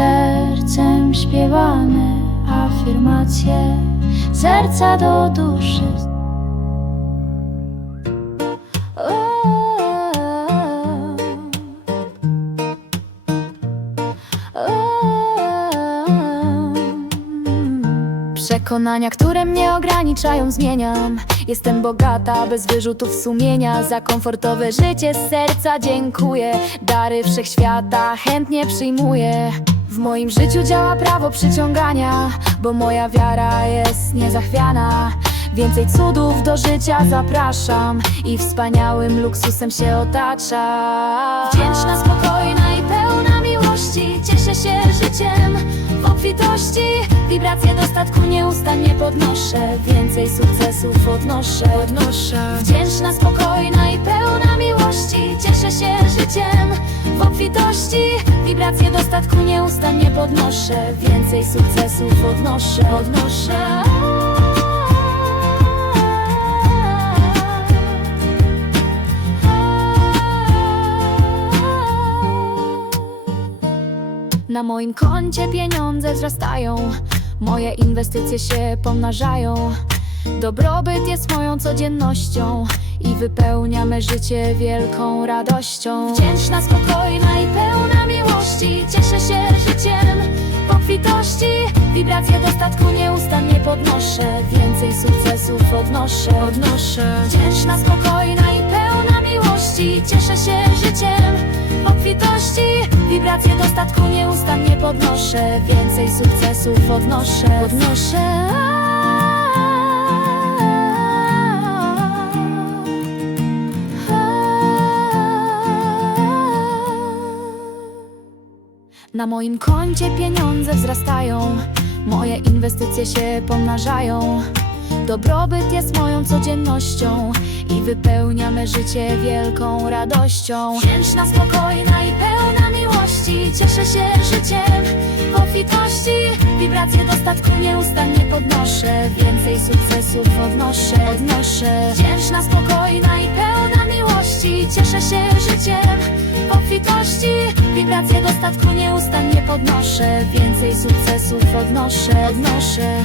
sercem śpiewane afirmacje serca do duszy. Przekonania, które mnie ograniczają, zmieniam. Jestem bogata, bez wyrzutów sumienia. Za komfortowe życie z serca dziękuję. Dary wszechświata chętnie przyjmuję. W moim życiu działa prawo przyciągania, bo moja wiara jest niezachwiana. Więcej cudów do życia zapraszam i wspaniałym luksusem się otacza. Wdzięczna, spokojna i pełna miłości, cieszę się życiem w obfitości. Wibracje dostatku nieustannie podnoszę, więcej sukcesów odnoszę. odnoszę. Wdzięczna, spokojna i pełna miłości, cieszę się życiem w obfitości. Wibracje dostatku nieustannie podnoszę, więcej sukcesów odnoszę. odnoszę. Na moim koncie pieniądze wzrastają, moje inwestycje się pomnażają. Dobrobyt jest moją codziennością i wypełnia me życie wielką radością. Wdzięczna, spokojna i pełna miłości, cieszę się życiem obfitości. Wibracje dostatku nieustannie podnoszę, więcej sukcesów odnoszę. odnoszę. Wdzięczna, spokojna i pełna miłości, cieszę się życiem obfitości. Wibracje dostatku nieustannie podnoszę, więcej sukcesów odnoszę. odnoszę. Na moim koncie pieniądze wzrastają, moje inwestycje się pomnażają. Dobrobyt jest moją codziennością i wypełnia me życie wielką radością. Wdzięczna, spokojna i pełna miłości, cieszę się życiem obfitości. Wibracje dostatku nieustannie podnoszę, więcej sukcesów odnoszę. odnoszę. Wdzięczna, spokojna i pełna miłości, cieszę się życiem obfitości. Gratulacje dostatku nieustannie podnoszę. Więcej sukcesów odnoszę, odnoszę.